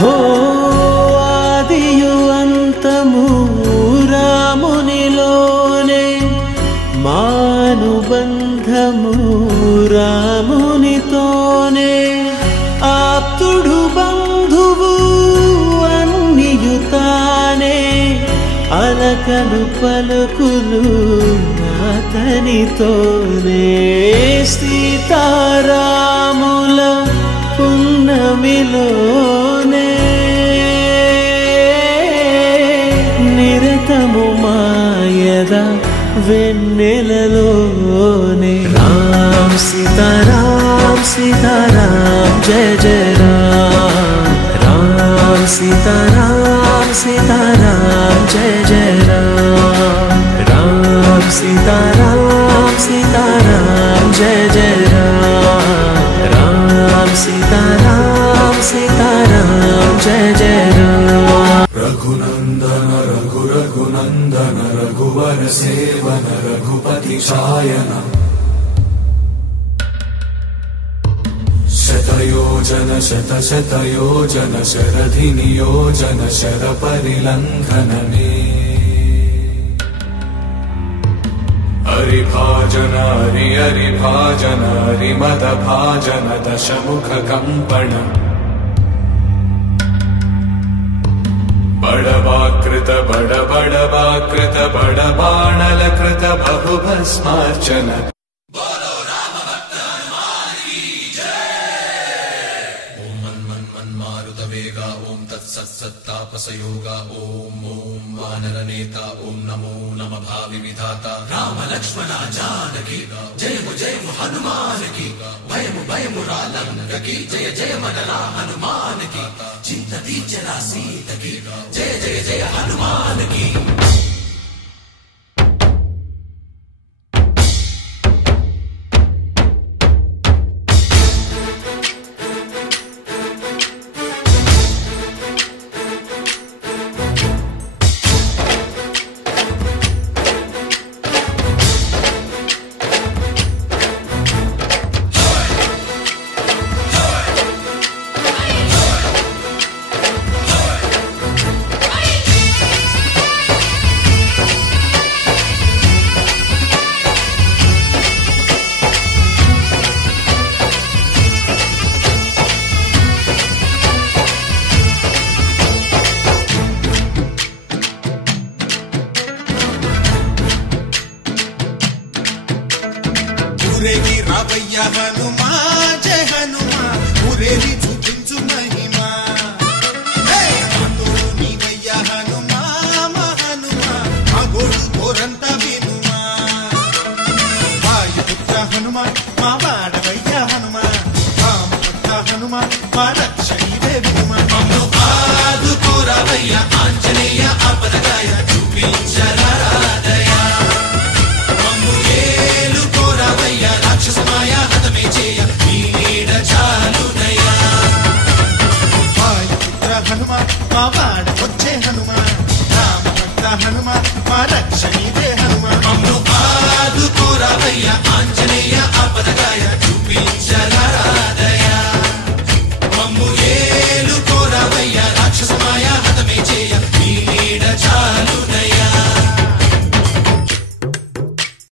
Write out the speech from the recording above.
హో ఆదియు అంతము రామునిలోనే, మానుబంధము రామునితోనే, ఆప్తుడు బంధువు అన్నియుతానే, అలకలు పలుకులు అతనితోనే. సీతారాముల పున్నమిలోనే, నిరతము మాయద వెన్నెలలోనే. రామ్ సీతారామ్ సీతారామ్ జయ జయ రామ్, రామ్ సీతారామ్ సీతారామ్ జయ జయ రామ్, రామ్ సీతారామ్ సీతారామ్ జయ జయ రామ్, రామ్ సీతారామ్ సీతారామ్ జయ జయ రామ్. రఘునందన రఘు రఘునందన రఘువర సేవన రఘుపతి ఛాయన, శతయోజన శత శతయోజన శరధి నియోజన శర పరిలంఘనమే. హరిభాజన హరి హరిభాజన హరిమద భాజన దశముఖ కంపణ, బడవాకృత బడ బడవాకృత బడబాణలకృత బహుభస్మార్చన. ఓం మన్మన్మన్మారుతవేగా ఓం తత్సత్సత్తాపసయోగా ఓం ఓం వానరనేత ఓం నమో నమ భావి విధాత. రామ లక్ష్మణ జానకి జయము జయము హనుమానకి, భయము భయము రాలంకకి జయ జయ మనరా హనుమానకి, చింత తీర్చరా సీతకి జయ జయ జయ హనుమానకి. ఊరేగి రావయ్య హనుమా జయ హనుమా, ఊరేగి చూపించు మహిమా. నీవయ్య హనుమా మా హనుమా, మా గోడు కోరంత వినుమా. వాయుపుత్ర హనుమా మా వాడవయ్య హనుమా, రామపుత్ర హనుమా మా రక్షణీవే వినుమా. మమ్ము ఆదుకోరావయ్య ఆంజనేయ ఆపదగాయ, చూపించరాదయ మమ్ము ఏలుకోరావయ్య రాక్షసమాయ హతమే చేయ, నీ నీడ చాలునయ్యా. వాయుపుత్ర హనుమ మా వాడ వచ్చే హనుమ, రామభక్త హనుమ మా రక్షణీవే హనుమ. మమ్ము ఆదుకోరావయ్య ఆంజనేయ ఆపదగాయ, చూపించరాదయ మమ్ము